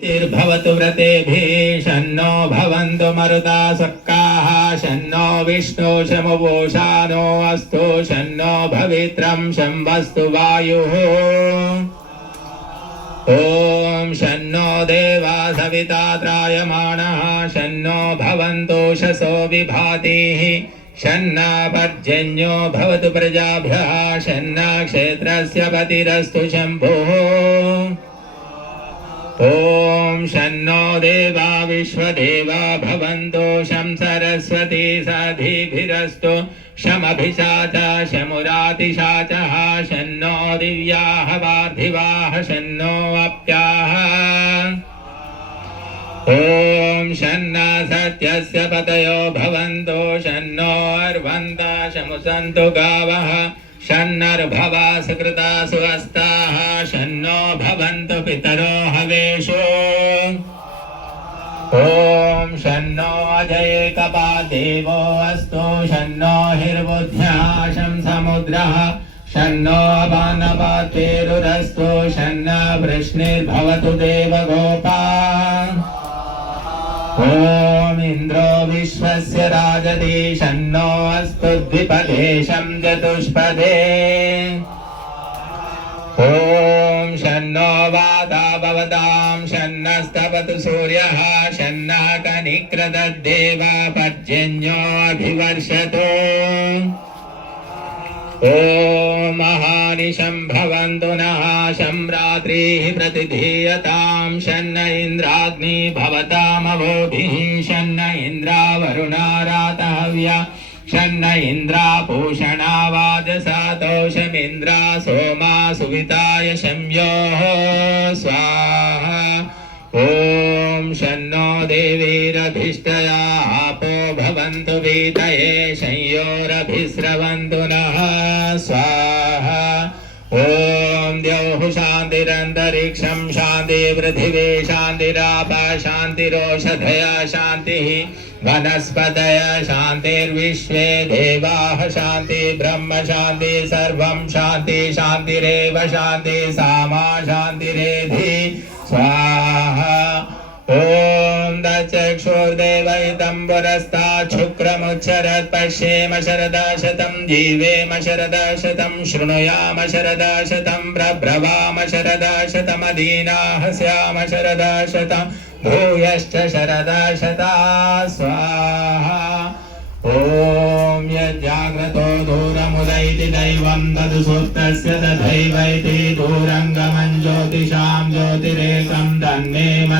तिर्भवतु व्रतेभिः शन्नो भवन्तु मरुता सक्काः शन्नो विष्णु शमुवोषानो अस्तु शन्नो भवित्रं शम्भस्तु वायुः ॐ शन्नो देवा सविता त्रायमाणः शन्नो भवन्तु शसो विभातिः शन्ना पर्जन्यो भवतु प्रजाभ्यः शन्ना क्षेत्रस्य पतिरस्तु शम्भुः ॐ शन्नो देवा विश्वदेवा भवन्तु शं सरस्वती सधिभिरस्तु शमभिषाच शमुरातिशाचः शन्नो दिव्याः पार्थिवाः शन्नो अप्याः ॐ शन्ना सत्यस्य पतयो भवन्तु शन्नो अर्वन्ता शमुसन्तु गावः शन्नर्भवा सुकृता सुहस्ताः शन्नो भवन्तु पितरो हवेषु ॐ शन्नो अजयेकपा देवो अस्तु शन्नो हिर्बुद्ध्याशं समुद्रः शन्नो अपानपातेरुरस्तु शन्न वृष्णिर्भवतु देवगोपा। ॐ इन्द्रो विश्वस्य राजति शन्नो अस्तु द्विपदेशं चतुष्पदे। ॐ शन्नो वाता भवतां शन्नस्तपतु सूर्यः शन्नः कनिक्रदद्देव पर्जन्योऽभिवर्षतु ॐ महानिशं भवन्तु नः शं रात्रिः प्रतिधीयतां शन्न इन्द्राग्नि भवतामवोभिः शन्न इन्द्रावरुणा रातहव्या शन्न इन्द्रा पूषणा वाजसातोषमिन्द्रा सोमा सुविताय शम्योः स्वाहा ॐ शन्नो देवीरभिष्टया आपो भवन्तु वीतये संयोरभिस्रवन्तु नः स्वाहा ॐ द्यौः शान्तिरन्तरिक्षं शान्ति पृथिवी शान्तिराप शान्तिरोषधया शान्तिः वनस्पतय शान्तिर्विश्वे देवाः शान्ति ब्रह्म शान्ति सर्वं शान्ति शान्तिरेव शान्ति सामा शान्तिरेधि स्वाहा। ॐ चक्षुर्देवैतं पुरस्ताच्छुक्रमुच्छरत् पश्येम शरदाशतं जीवेम शरदाशतं शृणुयाम शरदाशतं प्रभ्रवाम शरदाशतमदीनाः स्याम शरदाशतं भूयश्च शरदाशता स्वाहा। ॐ यज्जाग्रतो दूरमुदैति दैवं तद् सुप्तस्य तथैवैति दूरङ्गमं ज्योतिषां ज्योतिरेकं तन्मे